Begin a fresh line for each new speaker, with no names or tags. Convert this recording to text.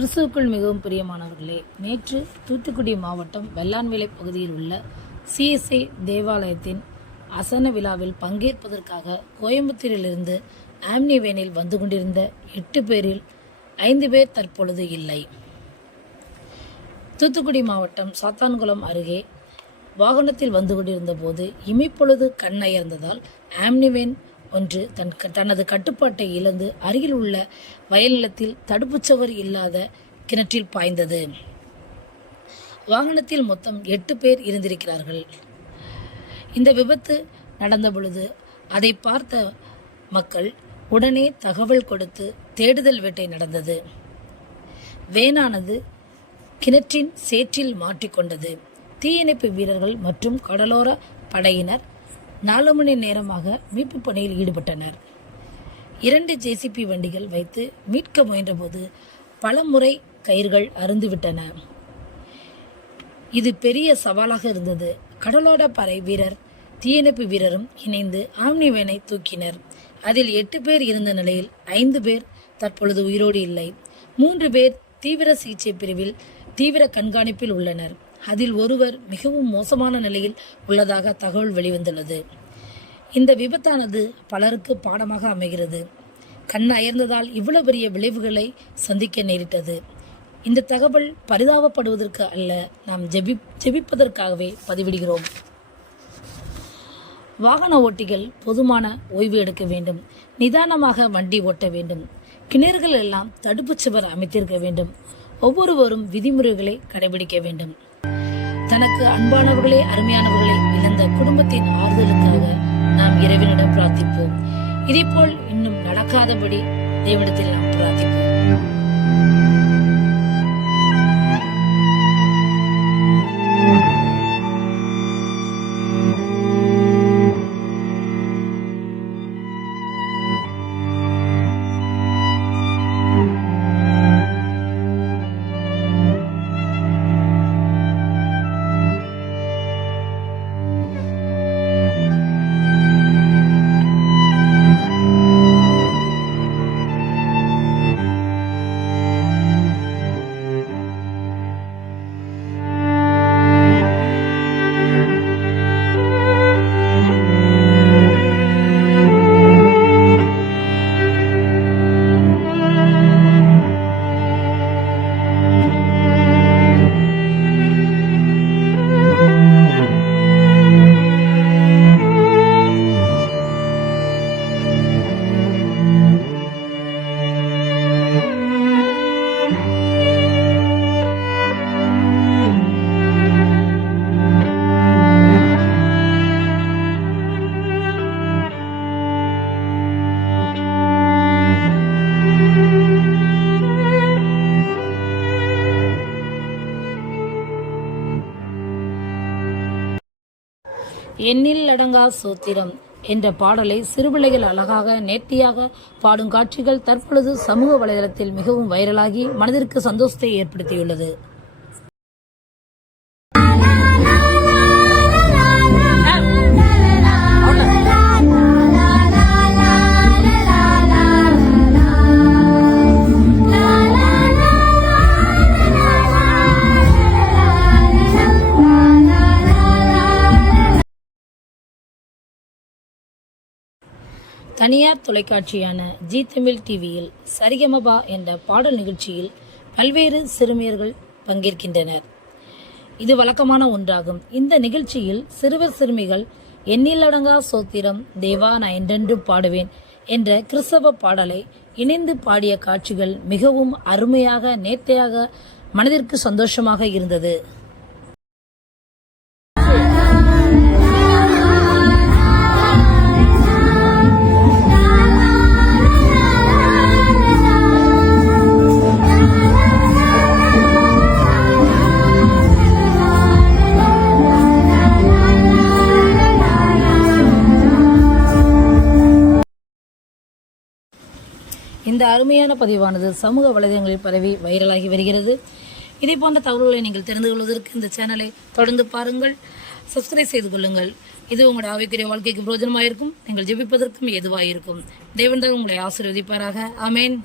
கிறிஸ்துவுக்குள் மிகவும் பிரியமானவர்களே நேற்று தூத்துக்குடி மாவட்டம் வெள்ளான்விளை பகுதியில் உள்ள சிஎஸ்ஐ தேவாலயத்தின் அசன விழாவில் பங்கேற்பதற்காக கோயம்புத்தூரிலிருந்து ஆம்னி வேனில் வந்து கொண்டிருந்த எட்டு பேரில் ஐந்து பேர் தற்பொழுது இல்லை. தூத்துக்குடி மாவட்டம் சாத்தான்குளம் அருகே வாகனத்தில் வந்து கொண்டிருந்த போது இமைப்பொழுது கண்ணயர்ந்ததால் ஆம்னிவேன் ஒன்று. தன் தனது கட்டுப்பாட்டை இழந்து அருகில் உள்ள வயல் நிலத்தில் இல்லாத கிணற்றில் பாய்ந்தது. வாகனத்தில் மொத்தம் எட்டு பேர் இருந்திருக்கிறார்கள். இந்த விபத்து நடந்த பொழுது அதை பார்த்த மக்கள் உடனே தகவல் கொடுத்து தேடுதல் வேட்டை நடந்தது. வேனானது கிணற்றின் சேற்றில் மாட்டிக்கொண்டது. தீயணைப்பு வீரர்கள் மற்றும் கடலோர படையினர் நாலு மணி நேரமாக மீட்பு பணியில் ஈடுபட்டனர். இரண்டு ஜேசிபி வண்டிகள் வைத்து மீட்க முயன்றபோது பல முறை கயிர்கள் அருந்துவிட்டன இது பெரிய சவாலாக இருந்தது. கடலோட பறை வீரர் தீயணைப்பு வீரரும் இணைந்து ஆம்னிவேனை தூக்கினர். அதில் எட்டு பேர் இருந்த நிலையில் ஐந்து பேர் தற்பொழுது உயிரோடு இல்லை. மூன்று பேர் தீவிர சிகிச்சை பிரிவில் தீவிர கண்காணிப்பில் உள்ளனர். அதில் ஒருவர் மிகவும் மோசமான நிலையில் உள்ளதாக தகவல் வெளிவந்துள்ளது. இந்த விபத்தானது பலருக்கு பாடமாக அமைகிறது. கண் அயர்ந்ததால் இவ்வளவு பெரிய விளைவுகளை சந்திக்க நேரிட்டது. இந்த தகவல் பரிதாபப்படுவதற்கு அல்ல நாம் ஜெபி ஜெபிப்பதற்காகவே பதிவிடுகிறோம். வாகன ஓட்டிகள் பொதுமான ஓய்வு எடுக்க வேண்டும். நிதானமாக வண்டி ஓட்ட வேண்டும். கிணறுகள் எல்லாம் தடுப்புச் சுவர் அமைத்திருக்க வேண்டும். ஒவ்வொருவரும் விதிமுறைகளை கடைபிடிக்க வேண்டும். எனக்கு அன்பானவர்களே அருமையானவர்களே இழந்த குடும்பத்தின் ஆறுதலுக்காக நாம் இறைவனிடம் பிரார்த்திப்போம். இதேபோல் இன்னும் நடக்காதபடி தேவனிடத்தில் நாம் பிரார்த்திப்போம். எண்ணில் அடங்கா சூத்திரம் என்ற பாடலை சிறுபிள்ளைகள் அழகாக நேர்த்தியாக பாடும் காட்சிகள் தற்பொழுது சமூக வலைதளத்தில் மிகவும் வைரலாகி மனதிற்கு சந்தோஷத்தை ஏற்படுத்தியுள்ளது. தனியார் தொலைக்காட்சியான ஜி தமிழ் டிவியில் சரிகமபா என்ற பாடல் நிகழ்ச்சியில் பல்வேறு சிறுமியர்கள் பங்கேற்கின்றனர். இது வழக்கமான ஒன்றாகும். இந்த நிகழ்ச்சியில் சிறுவர் சிறுமிகள் எண்ணிலடங்கா சோத்திரம் தேவா நான் என்றென்று பாடுவேன் என்ற கிறிஸ்தவ பாடலை இணைந்து பாடிய காட்சிகள் மிகவும் அருமையாக நேர்த்தையாக மனதிற்கு சந்தோஷமாக இருந்தது. இந்த அருமையான பதிவானது சமூக வலைதளங்களில் பரவி வைரலாகி வருகிறது. இதே போன்ற தகவல்களை நீங்கள் தெரிந்து கொள்வதற்கு இந்த சேனலை தொடர்ந்து பாருங்கள். சப்ஸ்கிரைப் செய்து கொள்ளுங்கள். இது உங்களுடைய ஆவிக்குரிய வாழ்க்கைக்கு பிரோஜனமாக இருக்கும் நீங்கள் ஜெபிப்பதற்கும் எதுவாக இருக்கும் தேவன் தான் உங்களை ஆசீர்வதிப்பாராக. அமேன்